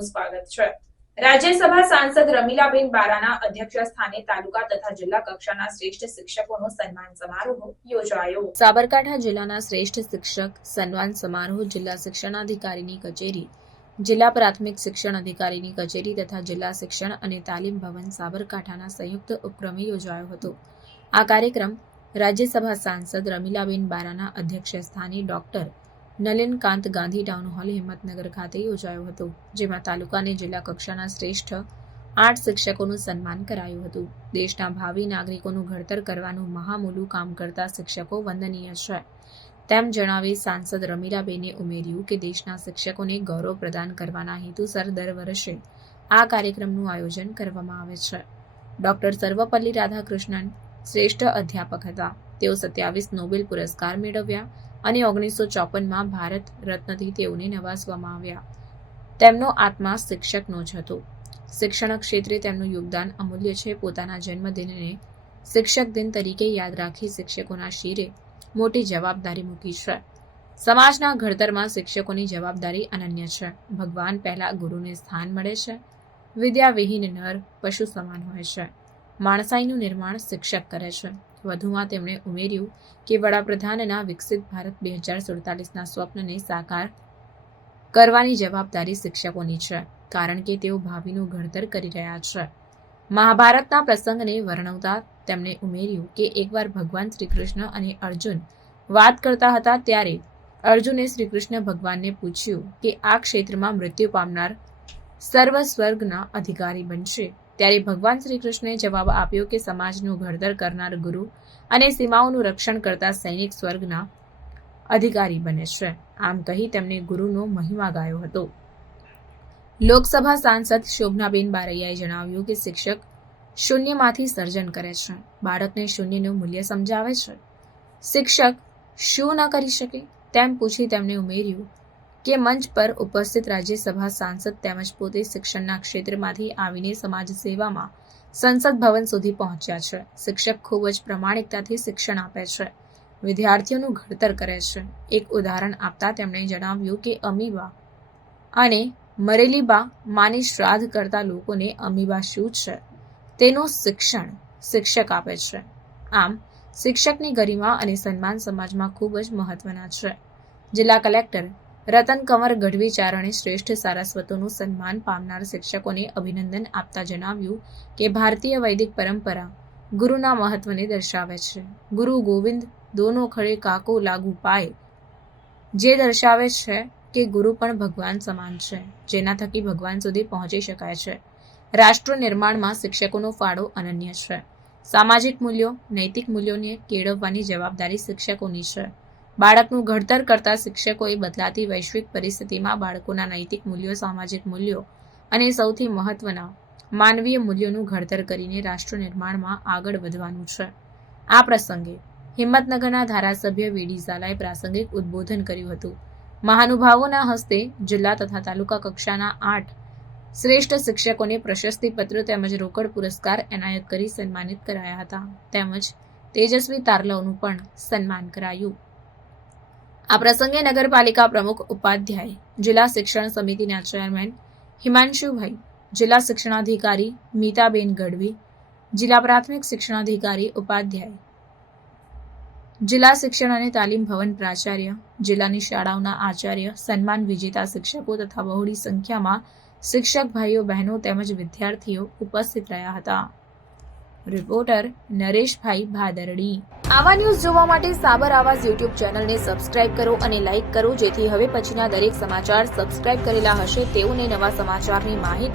આપનું સ્વાગત છે। રાજ્યસભા સાંસદ રમીલાબેન બારાના અધ્યક્ષ સ્થાને તાલુકા તથા જિલ્લા કક્ષાના શ્રેષ્ઠ શિક્ષકોનો સન્માન સમારોહ યોજાયો। સાબરકાંઠા જિલ્લાના શ્રેષ્ઠ શિક્ષક સન્માન સમારોહ જિલ્લા શિક્ષણાધિકારીની કચેરી, જિલ્લા પ્રાથમિક શિક્ષણ અધિકારીની કચેરી તથા જિલ્લા શિક્ષણ અને તાલીમ ભવન સાબરકાંઠાના સંયુક્ત ઉપક્રમે યોજાયો હતો। આ કાર્યક્રમ રાજ્યસભા સાંસદ રમીલાબેન બારાના અધ્યક્ષ સ્થાને doctor Nalinkant Gandhi town hall Himmatnagar ખાતે યોજાયો હતો, જેમાં તાલુકા અને જિલ્લા કક્ષાના શ્રેષ્ઠ 8 શિક્ષકોનું સન્માન કરાયું હતું। દેશના ભાવિ નાગરિકોનું ઘડતર કરવાનું મહામૂલું કામ કરતા શિક્ષકો વંદનીય છે, તેમ જણાવી સાંસદ રમીલાબેને ઉમેર્યું કે દેશના શિક્ષકોને ગૌરવ પ્રદાન કરવાના હેતુસર દર વર્ષે આ કાર્યક્રમનું આયોજન કરવામાં આવે છે। ડોક્ટર સર્વપલ્લી રાધાકૃષ્ણન શ્રેષ્ઠ અધ્યાપક હતા। તેઓ 27 નોબેલ પુરસ્કાર મેળવ્યા અને 1954માં ભારત રત્નથી તેઓને નવાજવામાં આવ્યા। તેમનો આત્મા શિક્ષકનો જ હતો। શિક્ષણ ક્ષેત્રે તેમનું યોગદાન અમૂલ્ય છે। પોતાના જન્મદિનને શિક્ષક દિન તરીકે યાદ રાખી શિક્ષકોના શિરે મોટી જવાબદારી મૂકી છે। સમાજના ઘડતરમાં શિક્ષકોની જવાબદારી અનન્ય છે। ભગવાન પહેલા ગુરુને સ્થાન મળે છે। વિદ્યાવિહીન નર પશુ સમાન હોય છે। માણસાઈનું નિર્માણ શિક્ષક કરે છે। વધુમાં તેમણે ઉમેર્યું કે વડાપ્રધાનના વિકસિત ભારત 2047ના સ્વપ્નને સાકાર કરવાની જવાબદારી શિક્ષકોની છે, કારણ કે તેઓ ભાવિનું ઘડતર કરી રહ્યા છે। મહાભારતના પ્રસંગને વર્ણવતા તેમણે ઉમેર્યું કે એકવાર ભગવાન શ્રીકૃષ્ણ અને અર્જુન વાત કરતા હતા, ત્યારે અર્જુને શ્રીકૃષ્ણ ભગવાનને પૂછ્યું કે આ ક્ષેત્રમાં મૃત્યુ પામનાર સર્વ સ્વર્ગના અધિકારી બનશે, ત્યારે ભગવાન શ્રીકૃષ્ણે જવાબ આપ્યો કે સમાજનું ઘડતર કરનાર ગુરુ અને સીમાઓનું રક્ષણ કરતા સૈનિક સ્વર્ગના અધિકારી બને છે। આમ કહી તેમણે ગુરુનો મહિમા ગાયો હતો। લોકસભા સાંસદ શોભનાબેન બારૈયાએ જણાવ્યું કે શિક્ષક શૂન્યમાંથી સર્જન કરે છે, બાળકને શૂન્યનું મૂલ્ય સમજાવે છે। શિક્ષક શું ન કરી શકે તેમ પૂછી તેમણે ઉમેર્યું કે મંચ પર ઉપસ્થિત રાજ્યસભા સાંસદ તેમજ પોતે શિક્ષણના ક્ષેત્રમાંથી આવીને સમાજ સેવામાં સંસદ ભવન સુધી પહોંચ્યા છે। શિક્ષક ખૂબ જ પ્રામાણિકતાથી શિક્ષણ આપે છે, વિદ્યાર્થીઓનું ઘડતર કરે છે। એક ઉદાહરણ આપતા તેમણે જણાવ્યું કે અમીબા અને મરેલી બા માને શ્રાદ્ધ કરતા લોકોને અમીબા શું છે તેનું શિક્ષણ શિક્ષક આપે છે। આમ શિક્ષકની ગરિમા અને સન્માન સમાજમાં ખૂબ જ મહત્વના છે। જિલ્લા કલેક્ટર રતનકંવર ગઢવી ચારણે શ્રેષ્ઠ સારસ્વતોનું સન્માન પામનાર શિક્ષકોને અભિનંદન આપતા જણાવ્યું કે ભારતીય વૈદિક પરંપરા ગુરુના મહત્વને દર્શાવે છે। ગુરુ ગોવિંદ દોનો ખડે કાકો લાગુ પાય, જે દર્શાવે છે કે ગુરુ પણ ભગવાન સમાન છે, જેના થકી ભગવાન સુધી પહોંચી શકાય છે। રાષ્ટ્ર નિર્માણમાં શિક્ષકોનો ફાળો અનન્ય છે। સામાજિક મૂલ્યો, નૈતિક મૂલ્યોને કેળવવાની જવાબદારી શિક્ષકોની છે। બાળકનું ઘડતર કરતા શિક્ષકોએ બદલાતી વૈશ્વિક પરિસ્થિતિમાં બાળકોના નૈતિક મૂલ્યો, સામાજિક મૂલ્યો અને સૌથી મહત્વના માનવીય મૂલ્યોનું ઘડતર કરીને રાષ્ટ્ર નિર્માણમાં આગળ વધવાનું છે। આ પ્રસંગે હિંમતનગરના ધારાસભ્ય વીડી ઝાલાએ પ્રાસંગિક ઉદ્બોધન કર્યું હતું। મહાનુભાવોના હસ્તે જિલ્લા તથા તાલુકા કક્ષાના 8 શ્રેષ્ઠ શિક્ષકોને પ્રશસ્તિપત્ર તેમજ રોકડ પુરસ્કાર એનાયત કરી સન્માનિત કરાયા હતા, તેમજ તેજસ્વી તારલાઓનું પણ સન્માન કરાયું। આ પ્રસંગે નગરપાલિકા પ્રમુખ ઉપાધ્યાય, જિલ્લા શિક્ષણ સમિતિના ચેરમેન હિમાંશુભાઈ, જિલ્લા શિક્ષણાધિકારી મીતાબેન ગઢવી, જિલ્લા પ્રાથમિક શિક્ષણાધિકારી ઉપાધ્યાય, જિલ્લા શિક્ષણ અને તાલીમ ભવન પ્રાચાર્ય, જિલ્લાની શાળાઓના આચાર્ય, સન્માન વિજેતા શિક્ષકો તથા બહોળી સંખ્યામાં શિક્ષક ભાઈઓ બહેનો તેમજ વિદ્યાર્થીઓ ઉપસ્થિત રહ્યા હતા। રિપોર્ટર નરેશભાઈ ભાદરડી। આવા ન્યૂઝ જોવા માટે સાબર આવાઝ યુટ્યુબ ચેનલને સબસ્ક્રાઇબ કરો અને લાઇક કરો, જેથી હવે પછીના દરેક સમાચાર સબસ્ક્રાઇબ કરેલા હશે તેઓને નવા સમાચારની માહિતી